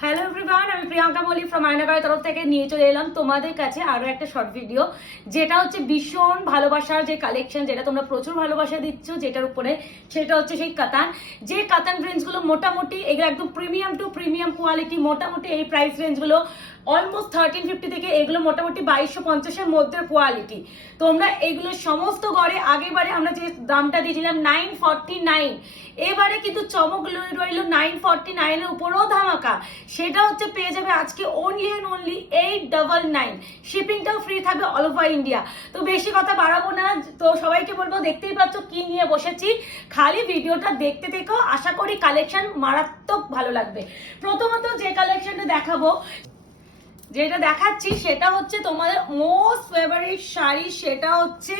Hello everyone, আমি Priyanka Mallick from আয়নাঘরের তরফ থেকে নিয়ে চলে এলাম তোমাদের কাছে আরো একটা শর্ট ভিডিও, যেটা হচ্ছে ভীষণ ভালোবাসার যে কালেকশন, যেটা তোমরা প্রচুর ভালোবাসা দিচ্ছ যেটার উপরে, সেটা হচ্ছে সেই কাতান। যে কাতান রেঞ্জগুলো মোটামুটি এগুলো একদম প্রিমিয়াম টু প্রিমিয়াম কোয়ালিটি, মোটামুটি এই প্রাইস রেঞ্জগুলো অলমোস্ট 1350 থেকে এগুলো মোটামুটি 2250-এর মধ্যে কোয়ালিটি। তোমরা এগুলো সমস্ত গড়ে আগেবারে আমরা যে দামটা দিয়েছিলাম 949, এবারে কিন্তু চমক রইল 949-এর উপরেও ধামাকা। সেটা হচ্ছে পেয়ে যাবে আজকে অনলি অ্যান্ড অনলি 899। শিপিংটাও ফ্রি থাকবে অল ওভার ইন্ডিয়া। তো বেশি কথা বাড়াবো না, তো সবাইকে বলবো দেখতেই পাচ্ছ কি নিয়ে বসেছি, খালি ভিডিওটা দেখতে থেকো, আশা করি কালেকশন মারাত্মক ভালো লাগবে। প্রথমত যে কালেকশনটা দেখাবো, যেটা দেখাচ্ছি সেটা হচ্ছে তোমাদের মোস্ট ফেভারিট শাড়ি, সেটা হচ্ছে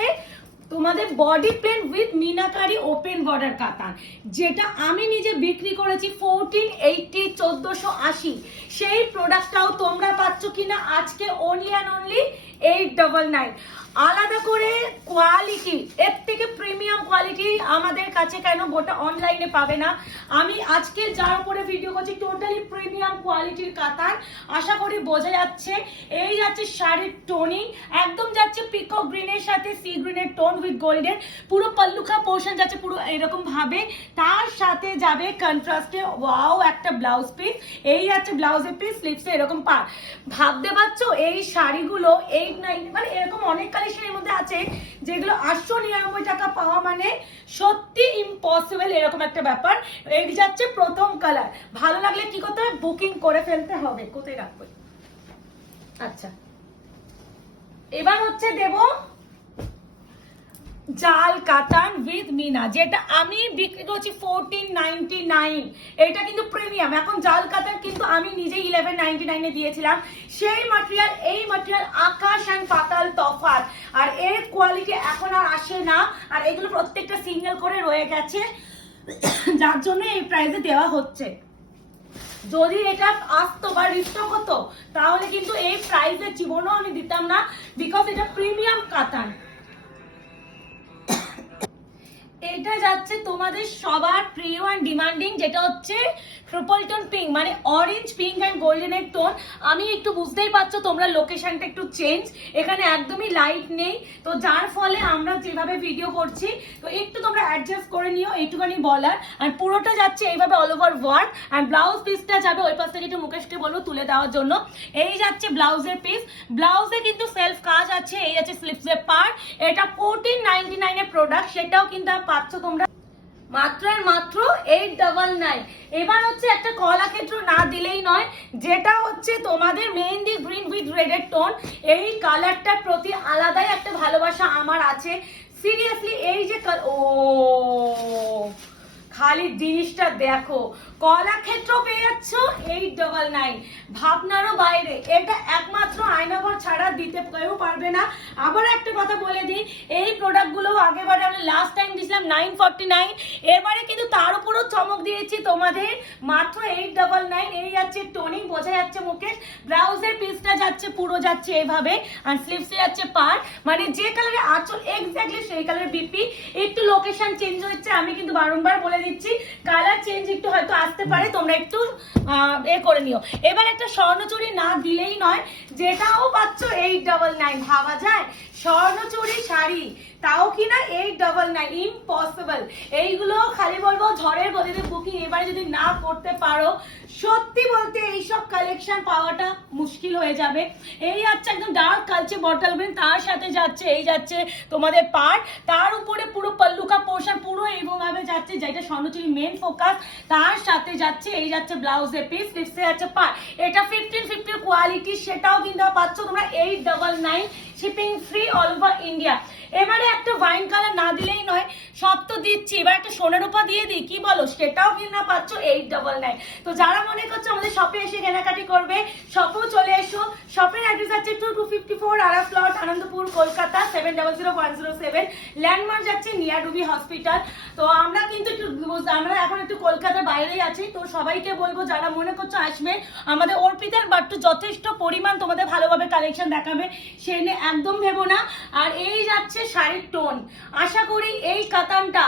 তোমাদের body plain with meenakari open border কাতান, যেটা আমি নিজে বিক্রি করেছি 1480 1480। সেই প্রোডাক্টটাও তোমরা পাচ্ছ কিনা আজকে অনলি অ্যান্ড অনলি 899। আলাদা করে কোয়ালিটি, এর থেকে প্রিমিয়াম কোয়ালিটি আমাদের কাছে কেন গোটা অনলাইনে পাবে না। আমি আজকে যার উপরে ভিডিও করছি টোটালি প্রিমিয়াম কোয়ালিটির কাতান, আশা করি বোঝা যাচ্ছে। এই যাচ্ছে শাড়ির টোনিং, একদম যাচ্ছে পিকক গ্রিনের সাথে সি গ্রিনের টোন উইথ গোল্ডেন, পুরো পাল্লুখা পোর্শন যাচ্ছে পুরো এরকম ভাবে, তার সাথে যাবে কন্ট্রাস্টে ওয়াও একটা ব্লাউজ পিস। এই যাচ্ছে ব্লাউজের পিস, স্লিভসে এরকম পার। ভাবতে পারছো এই শাড়িগুলো 890, মানে এরকম অনেক কালেকশনের মধ্যে আছে যেগুলো 899 টাকা পাওয়া মানে সত্যি ইম্পসিবল, এরকম একটা ব্যাপার। এই যাচ্ছে প্রথম কালার, ভালো লাগলে কি করতে হবে, বুকিং করে ফেলতে হবে। কোথায় রাখবো? আচ্ছা, এবার হচ্ছে দেব জাল কাতান উইথ মিনা, যেটা আমি বিক্রি করছি 1499। এটা কিন্তু প্রিমিয়াম। এখন জাল কাতান কিন্তু আমি নিজে 1199 এ দিয়েছিলাম। সেই ম্যাটেরিয়াল এই ম্যাটেরিয়াল আকাশ এন্ড পাতাল তফাৎ, আর এর কোয়ালিটি এখন আর আসে না। আর এগুলো প্রত্যেকটা সিঙ্গেল করে রয়ে গেছে, যার জন্য এই প্রাইসে দেওয়া হচ্ছে। যদি এটা আসতো বা রিস্টক হতো তাহলে কিন্তু এই প্রাইসে জীবনও আমি দিতাম না, বিকজ এটা প্রিমিয়াম কাতান। এটা যাচ্ছে তোমাদের সবার প্রিয় অ্যান্ড ডিমান্ডিং, যেটা হচ্ছে ট্রিপল টোন পিঙ্ক, মানে অরেঞ্জ পিঙ্ক অ্যান্ড গোল্ডেনের টোন। আমি একটু বুঝতেই পারছো তোমরা লোকেশনটা একটু চেঞ্জ, এখানে একদমই লাইট নেই, তো যার ফলে আমরা যেভাবে ভিডিও করছি তো একটু তোমরা অ্যাডজাস্ট করে নিও, এইটুখানি বলার। আর পুরোটা যাচ্ছে এইভাবে অল ওভার ওয়ার্ক, আর ব্লাউজ পিসটা যাবে ওই পাশ থেকে একটু মুকেশকে বলবো তুলে দেওয়ার জন্য। এই যাচ্ছে ব্লাউজের পিস, ব্লাউজে কিন্তু সেলফ কাজ আছে। এই যাচ্ছে স্লিপসের পার্ট। এটা 1499 এর প্রোডাক্ট, সেটাও কিন্তু পাচ্ছ তোমরা মাত্র আর মাত্র 899। এবার হচ্ছে একটা কলাক্ষেত্র না দিলেই নয়, যেটা হচ্ছে তোমাদের মেহেন্দি গ্রিন উইথ রেডের টোন। এই কালারটার প্রতি আলাদাই একটা ভালোবাসা আমার আছে সিরিয়াসলি। এই যে ও খালি জিনিসটা দেখো, কলাক্ষেত্র পেয়ে যাচ্ছ 899, ভাবনারও বাইরে। এটা একমাত্র আয়নাঘর ছাড়া দিতে কেউ পারবে না। আবার একটা কথা বলে দিই, এই প্রোডাক্টগুলো আগেবারে আমরা লাস্ট টাইম দিয়েছিলাম 949, এবারে কিন্তু তার উপরও চমক দিয়েছি তোমাদের মাত্র 899। এই যাচ্ছে টোনিং, বোঝা যাচ্ছে মুকেশ। ব্লাউজের পিসটা যাচ্ছে পুরো যাচ্ছে এইভাবে, আর স্লিভসে যাচ্ছে পার, মানে যে কালারে আঁচল এক্স্যাক্টলি সেই কালার বিপি। একটু লোকেশন চেঞ্জ হচ্ছে, আমি কিন্তু বারংবার বলে দিচ্ছি, কালার চেঞ্জ একটু হয়তো আসতে পারে, তোমরা একটু এ করে নিও। এবার একটা স্বর্ণচুরি না দিলেই নয়, যেটাও পাচ্ছ 899। ভাবা যায় স্বর্ণচুরি শাড়ি তাও কিনা 899, ইম্পসিবল। এইগুলো খালি বলবো ঝড়ের গতিতে বুকিং এবারে যদি না করতে পারো, সত্যি বলতে এইসব কালেকশন পাওয়াটা মুশকিল হয়ে যাবে। এই যাচ্ছে একদম ডার্ক কালচে বটল গ্রিন, তার সাথে যাচ্ছে এই যাচ্ছে তোমাদের পার্ট, তার উপরে পুরো পাল্লুকা পোর্শন পুরো এইভাবে যাচ্ছে, যেটা স্বর্ণচুরি মেন ফোকাস। তার সাথে যাচ্ছে এই যাচ্ছে ব্লাউজের পিস, স্লিভসে যাচ্ছে পার্ট। এটা 1550 কোয়ালিটি, সেটাও কিন্তু পাচ্ছ তোমরা 899, shipping free all over India. এবারে একটা ওয়াইন কালার না দিলেই নয়, সব তো দিচ্ছি, এবার একটা সোনার উপা দিয়ে দিই, কি বলো? সেটাও কিন্তু পাচ্ছ 899। তো যারা মনে করছো আমাদের শপে এসে কেনাকাটি করবে, শপেও চলে এসো। শপের অ্যাড্রেস আছে 2254 আরা প্লট, আনন্দপুর, কলকাতা 700107। ল্যান্ডমার্ক যাচ্ছে নিয়ারুবি হসপিটাল। তো আমরা কিন্তু আমরা এখন একটু কলকাতার বাইরেই আছি, তো সবাইকে বলবো যারা মনে করছো আসবে, আমাদের অর্পিতার বাট্টু যথেষ্ট পরিমাণ তোমাদের ভালোভাবে কালেকশন দেখাবে, সে নিয়ে একদম ভেবো না। আর এই যাচ্ছে শাড়ির টোন, আশা করি এই কাতানটা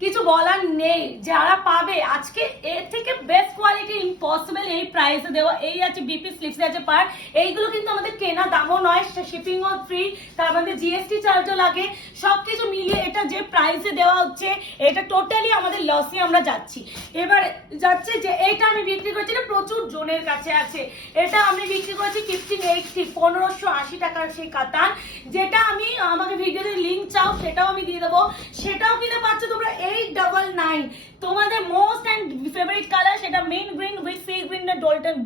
কিছু বলার নেই, যারা পাবে আজকে এর থেকে বেস্ট কোয়ালিটি ইম্পসিবল এই প্রাইসে দেওয়া। এই আছে বিপি স্লিপস আছে পার, এইগুলো কিন্তু আমাদের কেনা দামও নয়, শিপিংও ফ্রি, তার মধ্যে জিএসটি চার্জও লাগে, সবকিছু মিলিয়ে এটা যে প্রাইসে দেওয়া হচ্ছে এটা টোটালি আমাদের লসে আমরা যাচ্ছি। এবার যাচ্ছে যে এটা আমি বিক্রি করছি, এটা প্রচুর জনের কাছে আছে, এটা আমি বিক্রি করছি 1580 টাকার সেই কাতান, যেটা আমি আমাকে ভিডিওতে লিঙ্ক চাও সেটাও আমি দিয়ে দেবো, সেটাও কিনে পাচ্ছ তোমরা 899। তোমাদের মোস্ট অ্যান্ড ফেভারিট কালার সেটা main green with sea green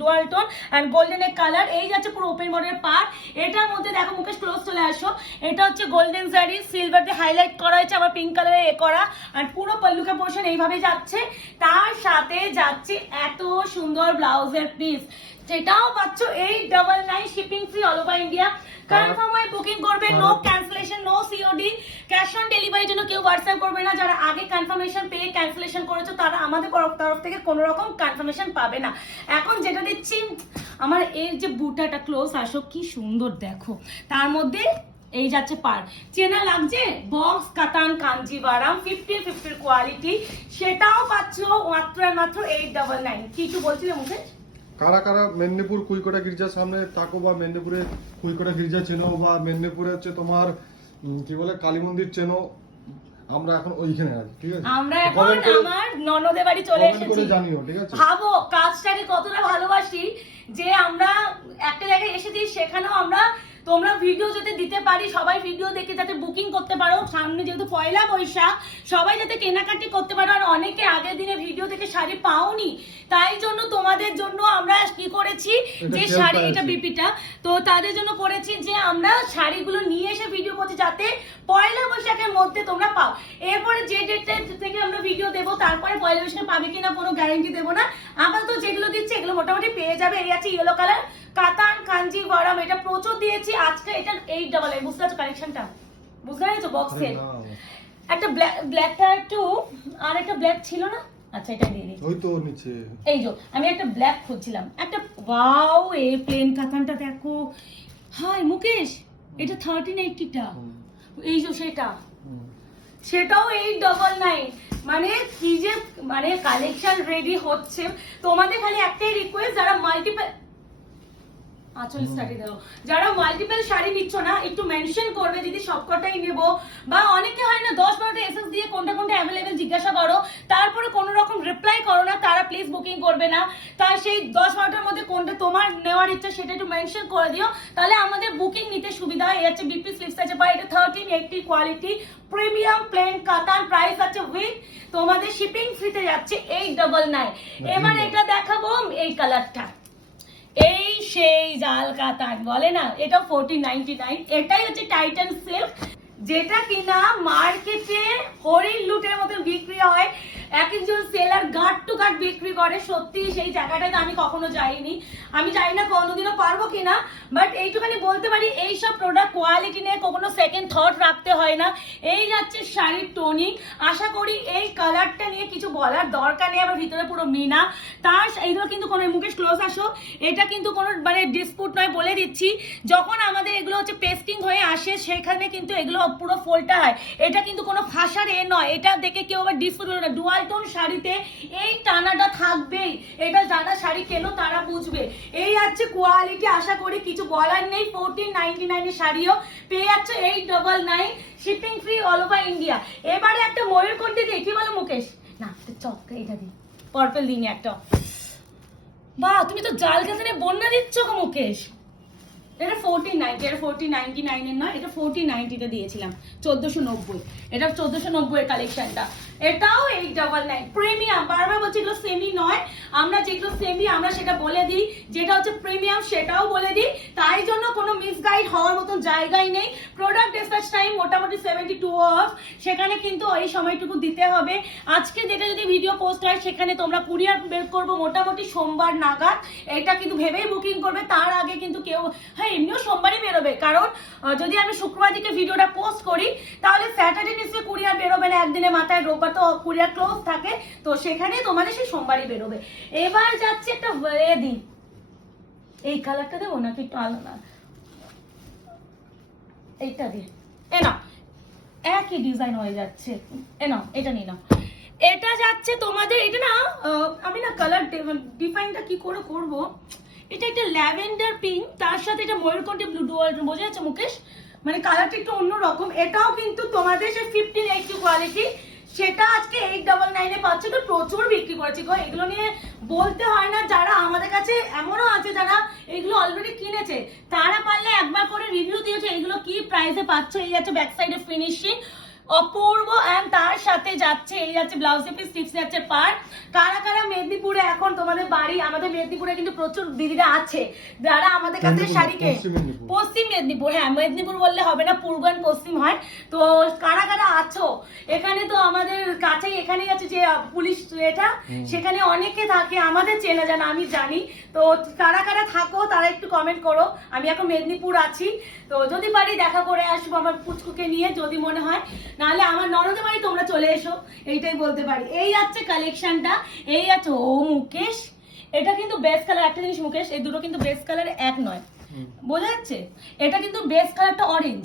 dual tone and golden এর কালার। এই যাচ্ছে পুরো ওপেন বর্ডারের পার, এটার মধ্যে দেখো মুকেশ ক্লোজ চলে আসো, এটা হচ্ছে গোল্ডেন জারি সিলভার দিয়ে হাইলাইট করা হয়েছে, আবার পিঙ্ক কালারে এ করা, আর পুরো পল্লুকা পোর্শন এইভাবে যাচ্ছে, তার সাথে যাচ্ছে এত সুন্দর ব্লাউজের পিস, যেটাও পাচ্ছ 899 shipping free all over India. Confirm হয়ে বুকিং করবে, no cancellation, no COD, cash on ডেলিভারির জন্য কেউ হোয়াটসঅ্যাপ করবে না। যারা আগে কনফার্মেশন পেয়ে ক্যান্সেলেশন করেছো তারা আমাদের তরফ থেকে কোনো রকম কনফার্মেশন পাবে না। এখন যেটা দিচ্ছি, আমার এই যে বুটাটা ক্লোজ আসো, কি সুন্দর দেখো, তার মধ্যে এই যাচ্ছে পার, চেনা লাগছে বক্স কাতান কাঞ্জিভারাম 50-50 কোয়ালিটি, সেটাও পাচ্ছ মাত্র মাত্র 899। কিছু বলছিলে মুকেশ? কারা কারা মেদিনীপুর কুইকোটা গির্জার সামনে থাকো, বা মেদিনীপুরে কুইকোটা গির্জা চেনো, বা মেদিনীপুরে হচ্ছে তোমার কি বলে কালী মন্দির চেনো, আমরা এখন ওইখানে আছি, ঠিক আছে? আমরা এখন আমার ননদের বাড়ি চলে এসেছি, জানিও, ঠিক আছে? ভাবো কাজটাকে কতটা ভালোবাসি যে আমরা একটা জায়গায় এসেছি, সেখানেও আমরা তোমরা ভিডিও যদি দিতে পারি, সবাই ভিডিও দেখে যাতে বুকিং করতে পারো, সামনে যেহেতু পয়লা বৈশাখ সবাই যাতে কেনাকাটি করতে পারো, আর অনেকে আগের দিনে ভিডিও দেখে শাড়ি পাওনি, তাই জন্য তোমাদের জন্য আমরা কি করেছি যে শাড়ি, এটা বিপিটা, তো তাদের জন্য করেছি যে আমরা শাড়িগুলো নিয়ে এসে ভিডিও করছি যাতে পয়লা বৈশাখের মধ্যে তোমরা পাও। এরপরে যে ডেটটা থেকে আমরা ভিডিও দেবো তারপরে পয়লা বৈশাখে পাবে কিনা কোনো গ্যারান্টি দেবো না, আপাতত যেগুলো দিচ্ছে এগুলো মোটামুটি পেয়ে যাবে। এই আছে ইয়েলো কালার কাতান কাঞ্জিভারাম, এটা প্রচুর দিয়েছি আজকে, এটা 899। বুঝতে পারছো কালেকশনটা? বুঝতে পারছো বক্সে একটা ব্ল্যাকটা একটু, আর একটা ব্ল্যাক ছিল না, আচ্ছা এটা দিয়ে দিই, ওই তো নিচে এই যে আমি একটা ব্ল্যাক খুঁজছিলাম, একটা ওয়াও এই প্লেন কাতানটা দেখো, হাই মুকেশ এটা 1380টা, এই যে সেটাও 899। মানে কি যে মানে কালেকশন রেডি হচ্ছে, তোমাদের খালি একটাই রিকোয়েস্ট, যারা মাল্টিপল আঁচল স্টাডি দাও, যারা মাল্টিপল শাড়ি নিচ্ছ না একটু মেনশন করবে যদি সবকটাই নেবো, বা অনেকে হয় না 10-12টা এসএস দিয়ে কোনটা কোনটা অ্যাভেলেবেল জিজ্ঞাসা করো, তারপরে কোনো রকম রিপ্লাই করো না, তারা প্লিজ বুকিং করবে না। তার সেই 10-12টার মধ্যে কোনটা তোমার নেওয়ার ইচ্ছা সেটা একটু মেনশন করে দিও, তাহলে আমাদের বুকিং নিতে সুবিধা হয়। এই হচ্ছে বিপি স্লিপস আছে বা এটা 1380 কোয়ালিটি প্রিমিয়াম প্লেন কাতান, প্রাইস আছে উইথ তোমাদের শিপিং ফ্রিতে যাচ্ছে 899। এবার এটা দেখাবো এই কালারটা, এই সেই জাল কাতান বলে না, এটা 1499। এটাই হচ্ছে টাইটান সিল্ক, যেটা কিনা মার্কেটে হরিণ লুটের মতো বিক্রি হয়, এক একজন সেলার গাট টু গাট বিক্রি করে, সত্যি সেই জায়গাটাতে আমি কখনো যাইনি, আমি জানি না কোনোদিনও পারবো কিনা, বাট এইটুখানি বলতে পারি এইসব প্রোডাক্ট কোয়ালিটি নিয়ে কখনো সেকেন্ড থট রাখতে হয় না। এই যাচ্ছে শাড়ির টোনিং, আশা করি এই কালারটা নিয়ে কিছু বলার দরকার নেই, আবার ভিতরে পুরো মিনা, তার এইগুলো কিন্তু কোনো মুকেশ ক্লোজ আসো, এটা কিন্তু কোনো মানে ডিসপুট নয়, বলে দিচ্ছি, যখন আমাদের এগুলো হচ্ছে পেস্টিং হয়ে আসে সেখানে কিন্তু এগুলো পুরো ফোল্ডটা হয়, এটা কিন্তু কোনো ফাঁসার নয়, এটা দেখে কেউ আবার ডিসপুট হলো না। ডুয়াল টোন শাড়িতে এই টানাটা থাকবেই, এটা যারা শাড়ি কেনো তারা বুঝবে। এই আছে কোয়ালিটি, আশা করি কিছু বলার নেই। 1499 এর শাড়িও পেয়ে যাচ্ছে 899, shipping free all over India. এবারে একটা ময়ূরকণ্ঠী দিয়ে কি বলো মুকেশ, না চক্কা এটা দিই, পার্পল দিন একটা, বাহ তুমি তো জাল কাতানে বন্যা দিচ্ছ গো মুকেশ। এটা 1490, এটা 1499 এর নয়, এটা 1490 তে দিয়েছিলাম, 1490, এটা 1490 এর কালেকশনটা, এটাও 899 প্রিমিয়াম। বারবার বলছি এগুলো সেমি নয়, আমরা যেগুলো সেমি আমরা সেটা বলে দিই, যেটা হচ্ছে প্রিমিয়াম সেটাও বলে দিই, তাই জন্য কোনো মিসগাইড হওয়ার মতন জায়গাই নেই। প্রোডাক্ট ডিসপ্যাচ টাইম মোটামুটি 72 আওয়ার্স, সেখানে কিন্তু এই সময়টুকু দিতে হবে। আজকে যেটা যদি ভিডিও পোস্ট হয় সেখানে তোমরা কুরিয়ার বের করবো মোটামুটি সোমবার নাগাদ, এটা কিন্তু ভেবেই বুকিং করবে, তার আগে কিন্তু কেউ, হ্যাঁ এমনিও সোমবারই বেরোবে, কারণ যদি আমি শুক্রবার দিকে ভিডিওটা পোস্ট করি তাহলে স্যাটারডে নিশ্চয়ই কুরিয়ার বেরোবে না, একদিনের মাথায় রোববার তো কুরিয়ার ক্লোজ থাকে, তো সেখানে তোমাদের সেই সোমবারই বেরোবে। এবার যাচ্ছে একটা দিই, এই কালারটা দেবো নাকি একটু আলাদা, এইটা দিয়ে এ না একই ডিজাইন হয়ে যাচ্ছে। এ নাও এটা নিয়ে নাও। এটা যাচ্ছে তোমাদের, এটা না আমি না কালার ডিফাইনটা কি করে করব, এটা একটা ল্যাভেন্ডার পিঙ্ক, তার সাথে এটা ময়ূরকণ্ঠী ব্লু ডুয়াল, বোঝা যাচ্ছে মুকেশ? মানে কালারটা একটু অন্যরকম। এটাও কিন্তু তোমাদের সেই 1580 কোয়ালিটি, সেটা আজকে 899 এ পাচ্ছ। তো প্রচুর বিক্রি করেছি গো, এগুলো নিয়ে বলতে হয় না। যারা আমাদের কাছে এমনও আছে যারা এগুলো অলরেডি কিনেছে, তারা পারলে একবার করে রিভিউ দিয়েছে এগুলো কি প্রাইসে পাচ্ছ। এই আছে ব্যাক সাইডে ফিনিশিং অপূর্ব, এন্ড তার সাথে যাচ্ছে এই যাচ্ছে ব্লাউজে পিস, স্লিভস যাচ্ছে পার। কারা কারা মেদিনীপুরে এখন তোমাদের বাড়ি, আমাদের মেদিনীপুরে কিন্তু প্রচুর দিদিরা আছে যারা আমাদের কাছে শাড়িকে, পশ্চিম মেদিনীপুর, হ্যাঁ মেদিনীপুর বললে হবে না, পূর্ব and পশ্চিম হয়। তো কারা কারা আছো এখানে, তো আমাদের কাছেই এখানেই আছে যে পুলিশ এটা, সেখানে অনেকে থাকে আমাদের চেনা জানা, আমি জানি। তো কারা কারা থাকো তারা একটু কমেন্ট করো। আমি এখন মেদিনীপুর আছি, তো যদি পারি দেখা করে আসবো আমার পুচকুকে নিয়ে, যদি মনে হয়, নাহলে আমার ননদের বাড়ি তোমরা চলে এসো, এইটাই বলতে পারি। এই আছে কালেকশনটা, এই আছে। ও মুকেশ, এটা কিন্তু বেস্ট কালার। একটা জিনিস মুকেশ, এই দুটো কিন্তু বেস্ট কালার এক নয়, বোঝা যাচ্ছে? এটা কিন্তু বেস্ট কালারটা অরেঞ্জ,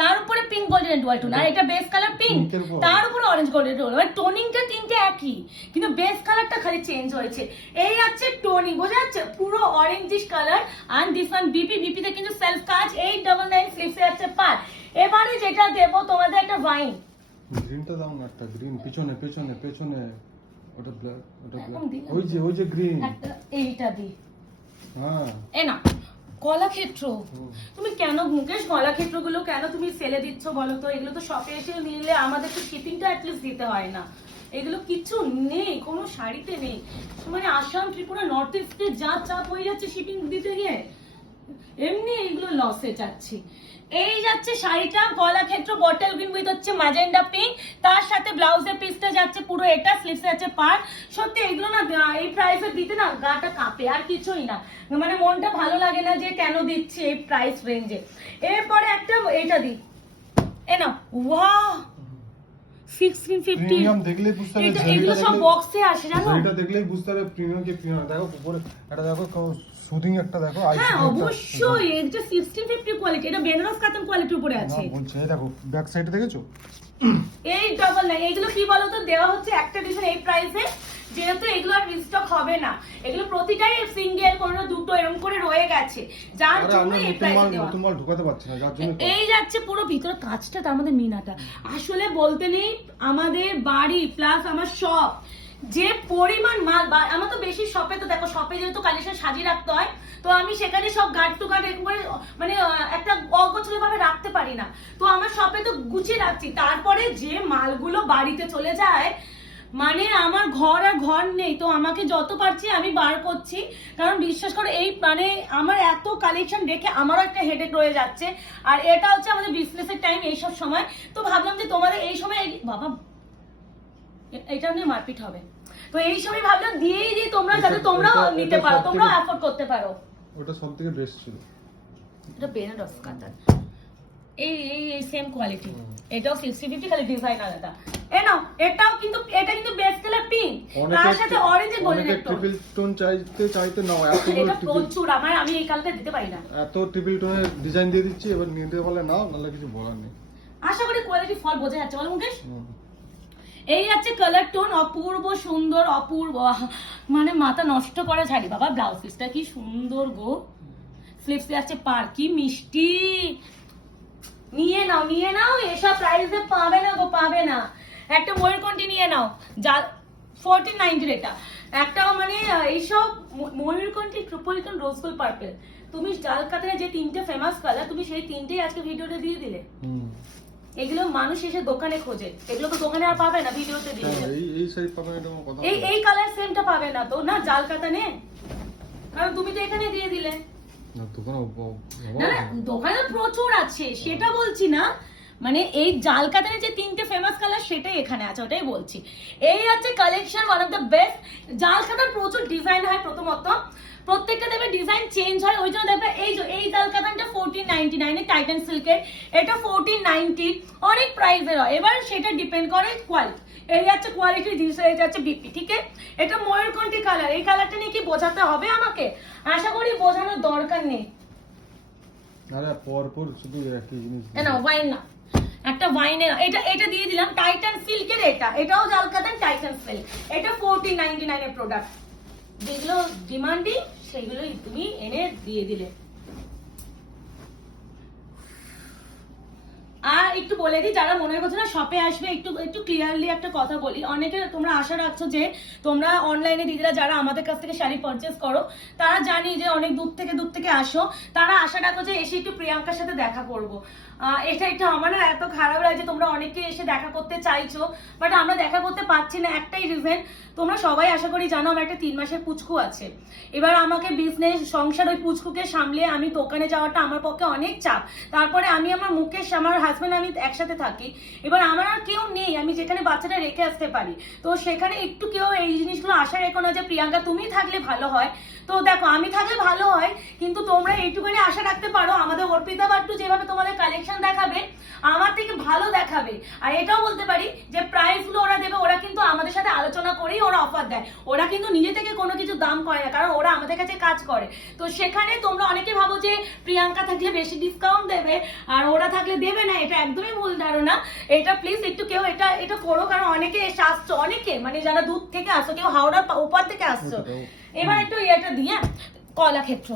তার উপরে পিঙ্ক গোল্ডেন ডুয়াল টোন, আর এটা বেস কালার পিঙ্ক, তার উপরে অরেঞ্জ গোল্ডেন ডুয়াল। মানে টোনিংটা তিনটে একই, কিন্তু বেস কালারটা খালি চেঞ্জ হয়েছে। এই আছে টোনিং, বোঝা যাচ্ছে? পুরো অরেঞ্জিশ কালার। আর দিস ওয়ান বিপি, বিপিতে কিন্তু সেলফ কাজ, 899 স্লিভসে আছে পার। এবারে যেটা দেবো তোমাদের একটা ওয়াইন, গ্রিনটা দাও না, একটা গ্রিন পিছনে পেছনে পেছনে, ওটা ব্ল্যাক, ওটা এখন ব্ল্যাক, দিই না। ওই যে গ্রিন, একটা এইটা দি। হ্যাঁ এ না কলাক্ষেত্র, তুমি কেন মুকেশ কলাক্ষেত্র গুলো কেন তুমি সেলে দিচ্ছ বলো তো? এগুলো তো শপে এসে নিলে আমাদের তো শিপিংটা অ্যাটলিস্ট দিতে হয় না। এগুলো কিছু নেই, কোনো শাড়িতে নেই। মানে আসাম, ত্রিপুরা, নর্থ ইস্টে যা চাপ হয়ে যাচ্ছে শিপিং দিতে গিয়ে, এমনি এগুলো লসে যাচ্ছি। এই যাচ্ছে শাড়িটা কলাক্ষেত্র বটল গ্রিন উইথ হচ্ছে ম্যাজেন্ডা পিঙ্ক, তার সাথে ব্লাউজের পিসটা যাচ্ছে পুরো এটা, স্লিভসে আছে পার। সত্যি এগুলো না এই প্রাইসে দিতে না গাটা কাঁপে, আর কিছুই না। মানে মনটা ভালো লাগে না যে কেন দিচ্ছি এই প্রাইস রেঞ্জে। এরপরে একটা এটা দিই, এ না ওয়াও 1650, প্রিমিয়াম দেখলেই বুঝতে পারবে, এগুলো সব বক্সে আসে জানো, এটা দেখলেই বুঝতে পারবে প্রিমিয়াম কি প্রিমিয়াম। দেখো উপরে এটা দেখো, সুদিং একটা দেখো, হ্যাঁ অবশ্যই এটা 1650 কোয়ালিটি, এটা বেনারস কাতান কোয়ালিটির উপরে আছে। বলছে এই দেখো ব্যাক সাইডে দেখেছো, এই ডাবল নাই, এগুলো কি বলতো দেওয়া হচ্ছে একটা ডিজাইন এই প্রাইসে, যেহেতু এগুলো আর রিস্টক হবে না, এগুলো প্রতিটাই সিঙ্গেল কোনো দুটো এরকম করে রয়ে গেছে, যার জন্য এই প্রাইসে দেওয়া। নতুন মাল ঢোকাতে পারছি না, যার জন্য এই যাচ্ছে পুরো ভিতরে কাজটা, তার মধ্যে মিনাটা আসলে বলতে নেই। আমাদের বাড়ি প্লাস আমার শপ, যে পরিমাণ মাল, আমার তো বেশি শপে, তো দেখো শপে যেহেতু কালেকশন সাজিয়ে রাখতে হয়, তো আমি সেখানে সব গার্ড টু গার্ড একবারে মানে একটা অগোছালো ভাবে রাখতে পারি না। তো আমার শপে তো গুছিয়ে রাখছি, তারপরে যে মালগুলো বাড়িতে চলে যায়, মানে আমার ঘর আর ঘর নেই। তো আমাকে যত পারছি আমি বার করছি, কারণ বিশ্বাস করো এই মানে আমার এত কালেকশন দেখে আমারও একটা হেডেক রয়ে যাচ্ছে। আর এটা হচ্ছে আমাদের বিজনেসের টাইম এইসব সময়, তো ভাবলাম যে তোমাদের এই সময় বাবা এটা নিয়ে মারপিট হবে, তো এই সময় ভাবলাম দিয়েই দিই তোমরা, যাতে তোমরাও নিতে পারো, তোমরাও অ্যাফোর্ড করতে পারো। ওটা সবথেকে বেস্ট ছিল, এটা বেনারস কাতান, এই এই এই সেম কোয়ালিটি, এটাও 6050, খালি ডিজাইন আলাদা। এ নাও এটাও কিন্তু, এটা কিন্তু বেস্ট কালার পিঙ্ক, তার সাথে অরেঞ্জ এর গোল্ডেন টোন। ট্রিপল টোন চাইতে নাও, এটা প্রচুর, আমি এই কালারটা দিতে পারি না, এত ট্রিপল টোনের ডিজাইন দিয়ে দিচ্ছি, এবার নিতে বলে নাও, নাহলে কিছু বলার নেই। আশা করি কোয়ালিটি ফল বোঝা যাচ্ছে বল মুকেশ। এই আছে কালার টোন, অপূর্ব সুন্দর, অপূর্ব, মানে মাথা নষ্ট করা শাড়ি। বাবা ব্লাউজ পিসটা কি সুন্দর গো, স্লিভসে আছে পার, কি মিষ্টি। নিয়ে নাও, এসব প্রাইসে পাবে না গো, পাবে না। একটা ময়ূরকণ্ঠী নিয়ে নাও, যা 1490 এটা একটা, মানে এইসব ময়ূরকণ্ঠী, ট্রিপলিটন, রোজ গোল্ড, পার্পল। তুমি জাল কাতারে যে তিনটে ফেমাস কালার, তুমি সেই তিনটেই আজকে ভিডিওতে দিয়ে দিলে। এগুলো মানুষ এসে দোকানে খোঁজে, এগুলো তো দোকানে আর পাবে না, ভিডিওতে দিয়ে দিলে। এই সাইজ পাবে না, এটা কথা। এই কালার সেমটা পাবে না তো, না জাল কাতানে, কারণ তুমি তো এখানে দিয়ে দিলে। না দোকানে প্রচুর আছে, সেটা বলছি না, মানে এই জাল কাতানে যে তিনটে ফেমাস কালার সেটাই এখানে আছে, ওটাই বলছি। এই আছে collection, one of the best. জাল কাতান প্রচুর ডিজাইন হয়, প্রথমত প্রত্যেকটা দেখবে ডিজাইন চেঞ্জ হয়, ওই জন্য দেখবে এই জাল কাতানটা 1499 এর টাইটান সিল্কের, এটা 1490, অনেক প্রাইসের হয়। এবার সেটা ডিপেন্ড করে কোয়ালিটি। এই আছে কোয়ালিটি, এই যাচ্ছে বিপি, ঠিক আছে। এটা ময়ূরকণ্ঠী কালার, এই কালারটা নিয়ে কি বোঝাতে হবে আমাকে? আশা করি বোঝানোর দরকার নেই। আরে পরপর শুধু একই জিনিস না ওয়াইন না, একটা ওয়াইনের এটা দিয়ে দিলাম টাইটান সিল্কের, এটাও জাল কাতান টাইটান সিল্ক, এটা 1499 এর প্রোডাক্ট। যেগুলো ডিমান্ডিং সেগুলোই তুমি এনে দিয়ে দিলে। আর একটু বলে দিই, যারা মনে করছো না শপে আসবে, একটু ক্লিয়ারলি একটা কথা বলি। অনেকে তোমরা আশা রাখছো যে তোমরা অনলাইনে দিদিরা যারা আমাদের কাছ থেকে শাড়ি পারচেস করো, তারা জানি যে অনেক দূর থেকে আসো, তারা আশা রাখো যে এসে একটু প্রিয়াঙ্কার সাথে দেখা করবো। এটা একটু আমার না এত খারাপ লাগছে, তোমরা অনেকে এসে দেখা করতে চাইছো বাট আমরা দেখা করতে পারছি না। একটাই রিজন, তোমরা সবাই আশা করি জানো আমার একটা 3 মাসের পুচকু আছে। এবার আমাকে বিজনেস সংসার ওই পুচকুকে সামলে আমি দোকানে যাওয়াটা আমার পক্ষে অনেক চাপ। তারপরে আমি আমার মুকেশ আমার হাজবেন্ড আমি একসাথে থাকি। এবার আমার আর কেউ নেই আমি যেখানে বাচ্চাটা রেখে আসতে পারি, তো সেখানে একটু কেউ এই জিনিসগুলো আশা রেখো না যে প্রিয়াঙ্কা তুমি থাকলে ভালো হয়। তো দেখো আমি থাকলে ভালো হয়, কিন্তু তোমরা এইটুখানি আশা রাখতে পারো আমাদের অর্পিতা বাট্টু যেভাবে তোমাদের কালেকশন দেখাবে আমার থেকে ভালো দেখাবে। আর এটাও বলতে পারি যে প্রাইস গুলো ওরা দেবে, ওরা কিন্তু আমাদের সাথে আলোচনা করেই ওরা অফার দেয়, ওরা কিন্তু নিজে থেকে কোনো কিছু দাম করে না, কারণ ওরা আমাদের কাছে কাজ করে। তো সেখানে তোমরা অনেকে ভাবো যে প্রিয়াঙ্কা থাকলে বেশি ডিসকাউন্ট দেবে আর ওরা থাকলে দেবে না, এটা একদমই ভুল ধারণা। এটা প্লিজ একটু কেউ এটা করো, কারণ অনেকে এসে আসছো, অনেকে মানে যারা দূর থেকে আসছো, কেউ হাওড়ার ওপার থেকে আসছো। এবার একটু এটা দিয়ে কলাক্ষেত্র,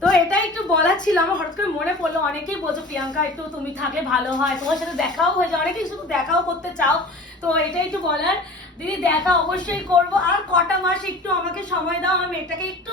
তো এটা একটু বলা ছিল আমার, হঠাৎ করে মনে পড়লো। অনেকেই বলছো প্রিয়াঙ্কা একটু তুমি থাকলে ভালো হয়, তোমার সাথে দেখাও হয়ে যায়, অনেকেই শুধু দেখাও করতে চাও। তো এটা একটু বলার, দিদি দেখা অবশ্যই করব, আর কটা মাস একটু আমাকে সময় দাও, আমি এটাকে একটু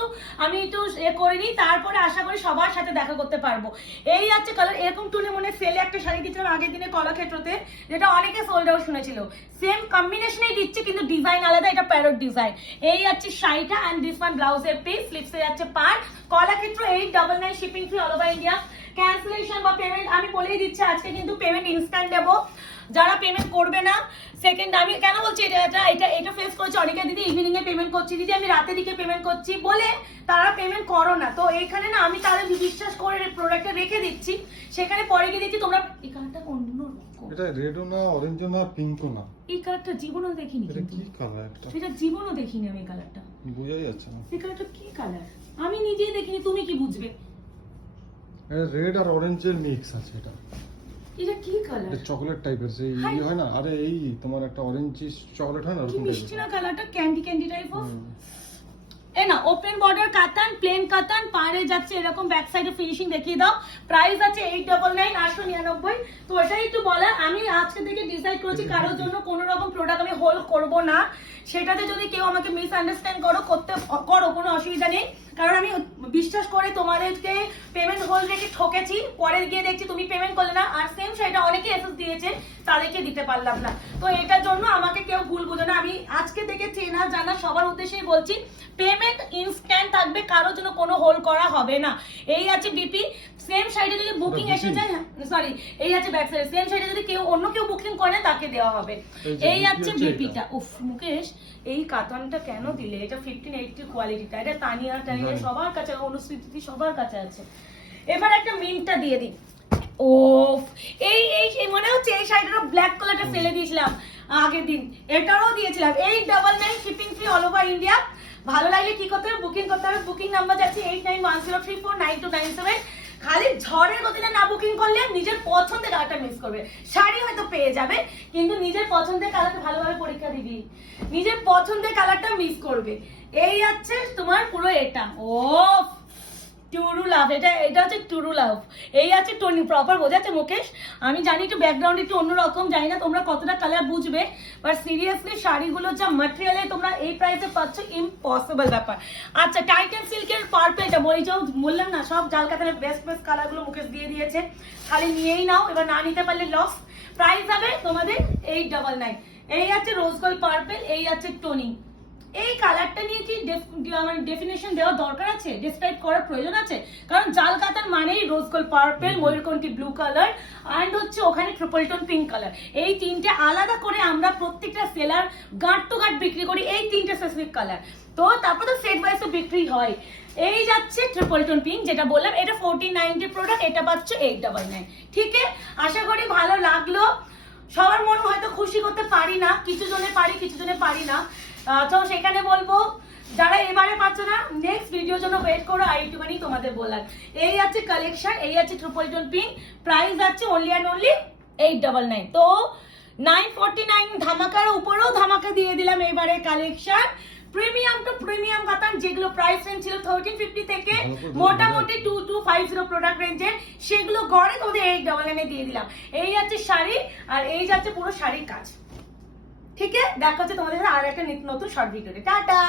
করে নিই, তারপরে আশা করি সবার সাথে দেখা করতে পারবো। এই আছে কালার, এরকম টুনে মনে ফেলে একটা শাড়ি দিচ্ছিলাম আগের দিনে কলাক্ষেত্রতে, যেটা অনেকে সোল্ড আউট শুনেছিল। সেম কম্বিনেশনেই দিচ্ছে কিন্তু ডিজাইন আলাদা, এটা প্যারট ডিজাইন। এই আছে শাড়িটা এন্ড দিস ওয়ান ব্লাউজের পিস, স্লিভসে যাচ্ছে part. Kalakshetra 899 shipping free all over India. Cancellation বা পেমেন্ট আমি বলেই দিচ্ছি আজকে কিন্তু পেমেন্ট ইনস্ট্যান্ট দেবো। যারা পেমেন্ট করবে না সেকেন্ড, আমি কেন বলছি এটা ফেস করেছি অনেকে, দিদি ইভিনিং এ পেমেন্ট করছি, দিদি আমি রাতের দিকে পেমেন্ট করছি বলে তারা পেমেন্ট করো না। তো এইখানে না আমি তাদের বিশ্বাস করে প্রোডাক্টটা রেখে দিচ্ছি, সেখানে পরে গিয়ে দিচ্ছি। তোমরা এই কালারটা অন্য এটা রেডও না, অরেঞ্জও না, পিঙ্কও না, এই কালারটা জীবনও দেখিনি। এটা কি কালার? এটা জীবনও দেখিনি আমি, এই কালারটা বোঝাই যাচ্ছে না। এই কালারটা কি কালার আমি নিজেই দেখিনি, তুমি কি বুঝবে? এটা রেড আর অরেঞ্জের মিক্স আছে। এটা কি কালার? এটা চকলেট টাইপের, সেই হয় না? আরে এই তোমার একটা অরেঞ্জ চকলেট হয় না, কি ওরকম মিষ্টি না টাইপের। কালারটা, ক্যান্ডি টাইপ অফ। এ না ওপেন বর্ডার কাতান, প্লেন কাতান, পাড়ে যাচ্ছে এরকম ব্যাক সাইডে ফিনিশিং দেখিয়ে দাও। প্রাইস আছে 899 899। তো এটাই একটু বলা, আমি আজকে থেকে ডিসাইড করেছি কারোর জন্য কোনো রকম প্রোডাক্ট আমি হোল্ড করব না। সেটাতে যদি কেউ আমাকে মিসআন্ডারস্ট্যান্ড করো কোনো অসুবিধা নেই, কারণ আমি বিশ্বাস করে তোমাদেরকে পেমেন্ট হোল্ড রেখে ঠকেছি, পরে গিয়ে দেখছি তুমি পেমেন্ট করলে না, আর সেম সেটা অনেকে এসএস দিয়েছে তাদেরকে দিতে পারলাম না। তো এটার জন্য আমাকে কেউ ভুল বুঝো না, আমি আজকে থেকে চেনা জানা সবার উদ্দেশ্যেই বলছি পেমেন্ট ইনস্ট্যান্ট থাকবে, কারোর জন্য কোনো হোল্ড করা হবে না। এই আছে বিপি, সেম সাইডে যদি বুকিং এসে যায়, সরি এই আছে ব্যাক সাইডে, সেম সাইডে যদি অন্য কেউ বুকিং করে না তাকে দেওয়া হবে। এই আছে বিপিটা। উফ মুকেশ এই কাতানটা কেন দিলে? এটা 1580 কোয়ালিটিটা, এটা তানিয়া সবার কাছে, অনুস্মৃতি সবার কাছে আছে। এবার একটা মিন্টটা দিয়ে দিই। ও এই মনে হচ্ছে এই শাড়িটা ব্ল্যাক কালারটা ফেলে দিয়েছিলাম আগের দিন, এটাও দিয়েছিলাম। 899 shipping free all over India. ভালো লাগলে কি করতে হবে? বুকিং করতে হবে। বুকিং নাম্বার যাচ্ছে 8910349297। খালি ঝড়ের গতিতে না বুকিং করলে নিজের পছন্দের কালারটা মিস করবে। শাড়ি হয়তো পেয়ে যাবে কিন্তু নিজের পছন্দের কালারটা ভালোভাবে পরীক্ষা দিবি, নিজের পছন্দের কালারটা মিস করবে। এই আছে তোমার পুরো এটা, ও টুরু লাভ, এটা হচ্ছে টুরু লাভ। এই আছে টোনি, প্রপার বোঝাচ্ছে মুকেশ। আমি জানি একটু ব্যাকগ্রাউন্ড একটু অন্যরকম, জানি না তোমরা কতটা কালার বুঝবে, বাট সিরিয়াসলি শাড়িগুলো যা ম্যাটেরিয়ালে তোমরা এই প্রাইসে পাচ্ছ ইম্পসিবল ব্যাপার। আচ্ছা টাইটান সিল্কের পার্পেলটা বললাম না, সব জাল কাতানের বেস্ট কালারগুলো মুকেশ দিয়ে দিয়েছে, খালি নিয়েই নাও, এবার না নিতে পারলে লস। প্রাইস হবে তোমাদের 899। এই আছে রোজ গোল্ড পার্পেল, এই আছে টোনি। এই কালারটা নিয়ে কি ডেফিনেশন দেওয়া দরকার আছে, ডিসক্রাইব করার প্রয়োজন আছে? কারণ জাল কাতান মানেই রোজ গোল্ড পার্পল, ময়ূরকণ্ঠী ব্লু কালার, এন্ড হচ্ছে ওখানে ট্রিপল টোন পিঙ্ক কালার। এই তিনটে আলাদা করে আমরা প্রত্যেকটা সেলার গাঁট টু গাঁট বিক্রি করি, এই তিনটে স্পেসিফিক কালার। তো তারপর তো সেট ওয়াইজ তো বিক্রি হয়। এই যাচ্ছে ট্রিপল টোন পিঙ্ক, যেটা বললাম এটা 1490 প্রোডাক্ট, এটা পাচ্ছ 899। ঠিক আছে, আশা করি ভালো লাগলো। সবার মন হয়তো খুশি করতে পারি না, কিছু জনে পারি কিছু জনে পারি না, তো সেখানে বলবো যারা এবারে পাচ্ছ না, নেক্সট ভিডিওর জন্য ওয়েট করো। আর একটুখানি তোমাদের বললাম, এই আছে কালেকশন, এই আছে ট্রিপল টোন পিঙ্ক, প্রাইস আছে অনলি অ্যান্ড অনলি 899। তো 949 ধামাকার উপরেও ধামাকা দিয়ে দিলাম এবারে কালেকশন। প্রিমিয়াম টু প্রিমিয়াম কাতান, যেগুলো প্রাইস রেঞ্জ ছিল 1350 থেকে মোটামুটি 2250 প্রোডাক্ট রেঞ্জের, সেগুলো গড়ে তোমাদের 899 দিয়ে দিলাম। এই আছে শাড়ি, আর এই যাচ্ছে পুরো শাড়ির কাজ। ঠিক আছে, দেখা হচ্ছে তোমাদের সাথে আর একটা নতুন শর্ট ভিডিওতে। টাটা।